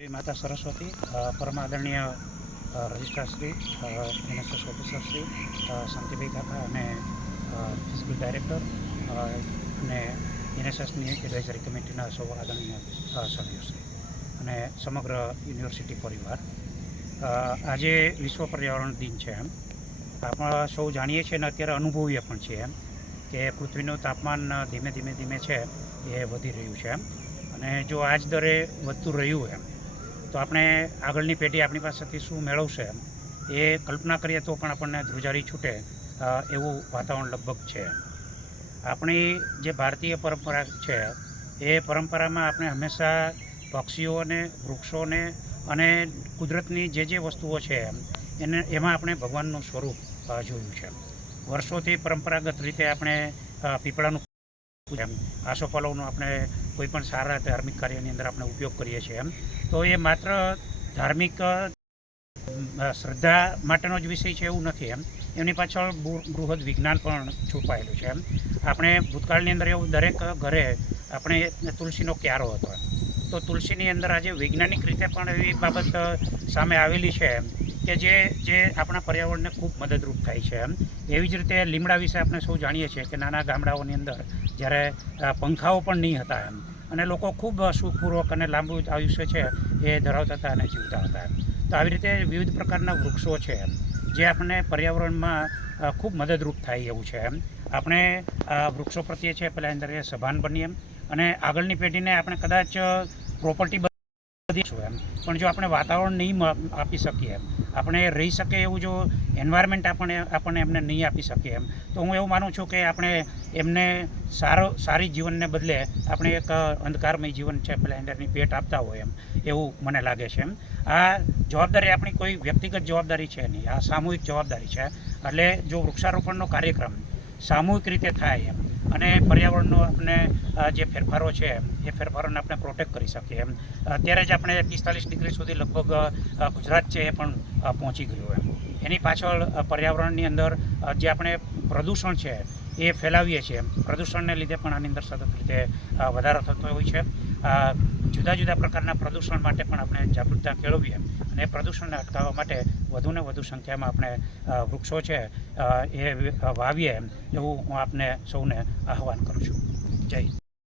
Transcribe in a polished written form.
माता सरस्वती परम आदरणीय registrar Shri NSS officer Shri Shantibhai काका અને ફિઝિકલ ડાયરેક્ટર અને એનએસએસની એડવાઇઝરી કમિટીના સૌ આદરણીય સભ્યોશ્રી અને સમગ્ર યુનિવર્સિટી પરિવાર, આજે વિશ્વ પર્યાવરણ દિન છે. એમ આપણે સૌ જાણીએ છીએ અને અત્યારે અનુભવીએ પણ છે એમ કે પૃથ્વીનું તાપમાન ધીમે ધીમે છે એ વધી રહ્યું છે એમ, અને જો આ જ દરે વધતું રહ્યું એમ તો આપણે આગળની પેઢી આપણી પાસેથી શું મેળવશે એ કલ્પના કરીએ તો પણ આપણને ધ્રુજારી છૂટે એવું વાતાવરણ લગભગ છે. આપણી જે ભારતીય પરંપરા છે એ પરંપરામાં આપણે હંમેશા પક્ષીઓને, વૃક્ષોને અને કુદરતની જે વસ્તુઓ છે એમાં આપણે ભગવાનનું સ્વરૂપ જોયું છે. વર્ષોથી પરંપરાગત રીતે આપણે પીપળાનું આસોપાલવનો આપણે કોઈ પણ સારા ધાર્મિક કાર્યની અંદર આપણે ઉપયોગ કરીએ છીએ એમ, તો એ માત્ર ધાર્મિક શ્રદ્ધા માટેનો જ વિષય છે એવું નથી એમ, એની પાછળ બૃહદ વિજ્ઞાન પણ છુપાયેલું છે એમ. આપણે ભૂતકાળની અંદર એવું દરેક ઘરે આપણે તુલસીનો ક્યારો હતો એમ, તો તુલસીની અંદર આજે વૈજ્ઞાનિક રીતે પણ એવી બાબત સામે આવેલી છે એમ કે જે આપણા પર્યાવરણને ખૂબ મદદરૂપ થાય છે એમ. એવી જ રીતે લીમડા વિશે આપણે સૌ જાણીએ છીએ કે નાના ગામડાઓની અંદર જ્યારે પંખાઓ પણ નહીં હતા એમ, અને લોકો ખૂબ સુખપૂર્વક અને લાંબુ આયુષ્ય છે એ ધરાવતા હતા અને જીવતા હતા એમ. તો આવી રીતે વિવિધ પ્રકારના વૃક્ષો છે એમ જે આપણને પર્યાવરણમાં ખૂબ મદદરૂપ થાય એવું છે એમ. આપણે વૃક્ષો પ્રત્યે છે પહેલાં અંદર સભાન બનીએ એમ, અને આગળની પેઢીને આપણે કદાચ પ્રોપર્ટી દઈશું એમ, પણ જો આપણે વાતાવરણ નહીં આપી શકીએ એમ, આપણે રહી શકે એવું જો એન્વાયરમેન્ટ આપણને એમને નહીં આપી શકીએ એમ, તો હું એવું માનું છું કે આપણે એમને સારી જીવનને બદલે આપણે એક અંધકારમય જીવન છે પેલા અંદરની પેટ આપતા હોય એમ એવું મને લાગે છે એમ. આ જવાબદારી આપણી કોઈ વ્યક્તિગત જવાબદારી છે નહીં, આ સામૂહિક જવાબદારી છે. એટલે જો વૃક્ષારોપણનો કાર્યક્રમ સામૂહિક રીતે થાય એમ અને પર્યાવરણનો આપણે જે ફેરફારો છે એ ફેરફારોને આપણે પ્રોટેક્ટ કરી શકીએ એમ. અત્યારે જ આપણે 45 ડિગ્રી સુધી લગભગ ગુજરાત છે એ પણ પહોંચી ગયું એમ. એની પાછળ પર્યાવરણની અંદર જે આપણે પ્રદૂષણ છે એ ફેલાવીએ છીએ એમ, પ્રદૂષણને લીધે પણ આની અંદર સતત રીતે વધારો થતો હોય છે. જુદા પ્રકારના પ્રદૂષણ માટે પણ આપણે જાગૃતતા કેળવીએ અને પ્રદૂષણને અટકાવવા માટે વધુને વધુ સંખ્યામાં આપણે વૃક્ષો છે એ વાવીએ એવું હું આપને સૌને આહવાન કરું છું. જય હિન્દ.